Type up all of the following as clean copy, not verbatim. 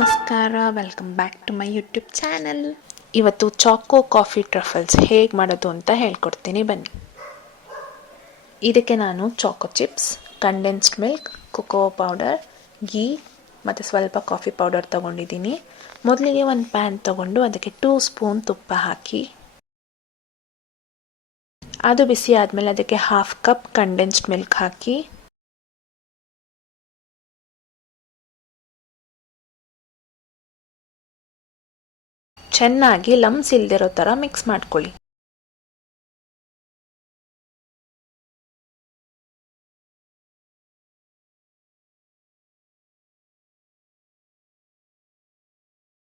ನಮಸ್ಕಾರ, welcome back to my YouTube channel. ಇವತ್ತು choco coffee truffles ಹೇಗೆ ಮಾಡೋದು ಅಂತ ಹೇಳ್ಕೊಡ್ತೀನಿ ಬನ್ನಿ. ಇದಕ್ಕೆ ನಾನು Chacko chips, condensed milk, cocoa powder, ghee ಮತ್ತು ಸ್ವಲ್ಪ ಕಾಫಿ ಪೌಡರ್ ತೊಗೊಂಡಿದ್ದೀನಿ. ಮೊದಲಿಗೆ ಒಂದು ಪ್ಯಾನ್ ತೊಗೊಂಡು ಅದಕ್ಕೆ 2 ಸ್ಪೂನ್ ತುಪ್ಪ ಹಾಕಿ, ಅದು ಬಿಸಿ ಆದಮೇಲೆ ಅದಕ್ಕೆ 1/2 ಕಪ್ ಕಂಡೆನ್ಸ್ಡ್ ಮಿಲ್ಕ್ ಹಾಕಿ, ಚೆನ್ನಾಗಿ ಲಮ್ಸ್ ಇಲ್ದಿರೋ ಥರ ಮಿಕ್ಸ್ ಮಾಡ್ಕೊಳ್ಳಿ.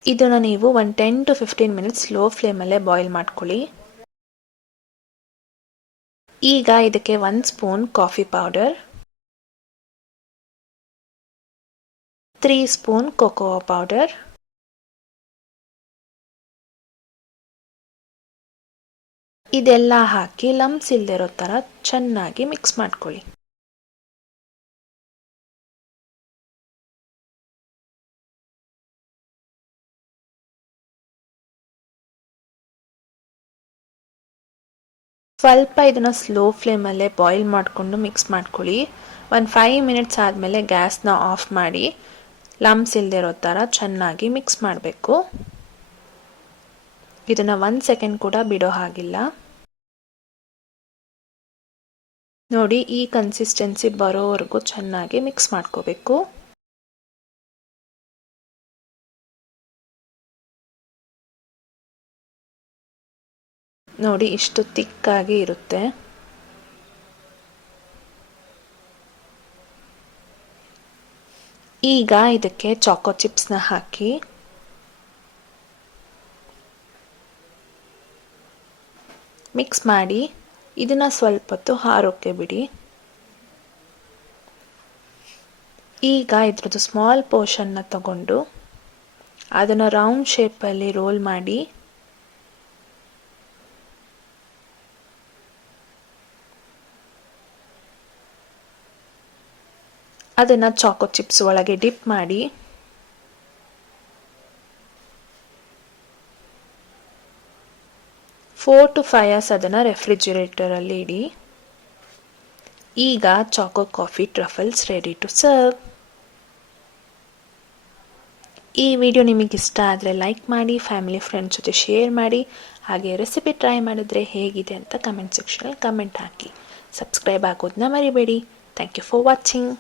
ಇದನ್ನು ನೀವು ಒಂದು 10 to 15 ಮಿನಿಟ್ಸ್ ಲೋ ಫ್ಲೇಮಲ್ಲೇ ಬಾಯ್ಲ್ ಮಾಡ್ಕೊಳ್ಳಿ. ಈಗ ಇದಕ್ಕೆ 1 spoon coffee powder, 3 spoon cocoa powder, ಇದೆಲ್ಲ ಹಾಕಿ ಲಮ್ಸ್ ಇಲ್ದಿರೋ ಥರ ಚೆನ್ನಾಗಿ ಮಿಕ್ಸ್ ಮಾಡ್ಕೊಳ್ಳಿ. ಸ್ವಲ್ಪ ಇದನ್ನು ಸ್ಲೋ ಫ್ಲೇಮಲ್ಲೇ ಬಾಯ್ಲ್ ಮಾಡಿಕೊಂಡು ಮಿಕ್ಸ್ ಮಾಡ್ಕೊಳ್ಳಿ. ಒಂದು 5 ಮಿನಿಟ್ಸ್ ಆದಮೇಲೆ ಗ್ಯಾಸ್ನ ಆಫ್ ಮಾಡಿ ಲಮ್ಸ್ ಇಲ್ದಿರೋ ಥರ ಚೆನ್ನಾಗಿ ಮಿಕ್ಸ್ ಮಾಡಬೇಕು. ಇದನ್ನು 1 ಸೆಕೆಂಡ್ ಕೂಡ ಬಿಡೋ ಹಾಗಿಲ್ಲ. ನೋಡಿ, ಈ ಕನ್ಸಿಸ್ಟೆನ್ಸಿ ಬರೋವರೆಗೂ ಚೆನ್ನಾಗಿ ಮಿಕ್ಸ್ ಮಾಡ್ಕೋಬೇಕು. ನೋಡಿ, ಇಷ್ಟು ತಿಕ್ಕಾಗಿ ಇರುತ್ತೆ. ಈಗ ಇದಕ್ಕೆ ಚಾಕೋ ಚಿಪ್ಸ್ನ ಹಾಕಿ ಮಿಕ್ಸ್ ಮಾಡಿ ಇದನ್ನು ಸ್ವಲ್ಪ ಹೊತ್ತು ಹಾರೋಕ್ಕೆ ಬಿಡಿ. ಈಗ ಇದ್ರದ್ದು ಸ್ಮಾಲ್ ಪೋರ್ಷನ್ನ ತಗೊಂಡು ಅದನ್ನು ರೌಂಡ್ ಶೇಪಲ್ಲಿ ರೋಲ್ ಮಾಡಿ ಅದನ್ನು ಚಾಕೋ ಚಿಪ್ಸ್ ಒಳಗೆ ಡಿಪ್ ಮಾಡಿ ಫೋರ್ ಟು 5 hours ಅದನ್ನು ರೆಫ್ರಿಜಿರೇಟರಲ್ಲಿ ಇಡಿ. ಈಗ choco coffee truffles ready to serve. ಈ ವಿಡಿಯೋ ನಿಮಗೆ ಇಷ್ಟ ಆದರೆ ಲೈಕ್ ಮಾಡಿ, ಫ್ಯಾಮಿಲಿ ಫ್ರೆಂಡ್ಸ್ ಜೊತೆ ಶೇರ್ ಮಾಡಿ, ಹಾಗೆ ರೆಸಿಪಿ ಟ್ರೈ ಮಾಡಿದ್ರೆ ಹೇಗಿದೆ ಅಂತ ಕಮೆಂಟ್ ಸೆಕ್ಷನಲ್ಲಿ ಕಮೆಂಟ್ ಹಾಕಿ. ಸಬ್ಸ್ಕ್ರೈಬ್ ಆಗೋದನ್ನ ಮರಿಬೇಡಿ. Thank you for watching.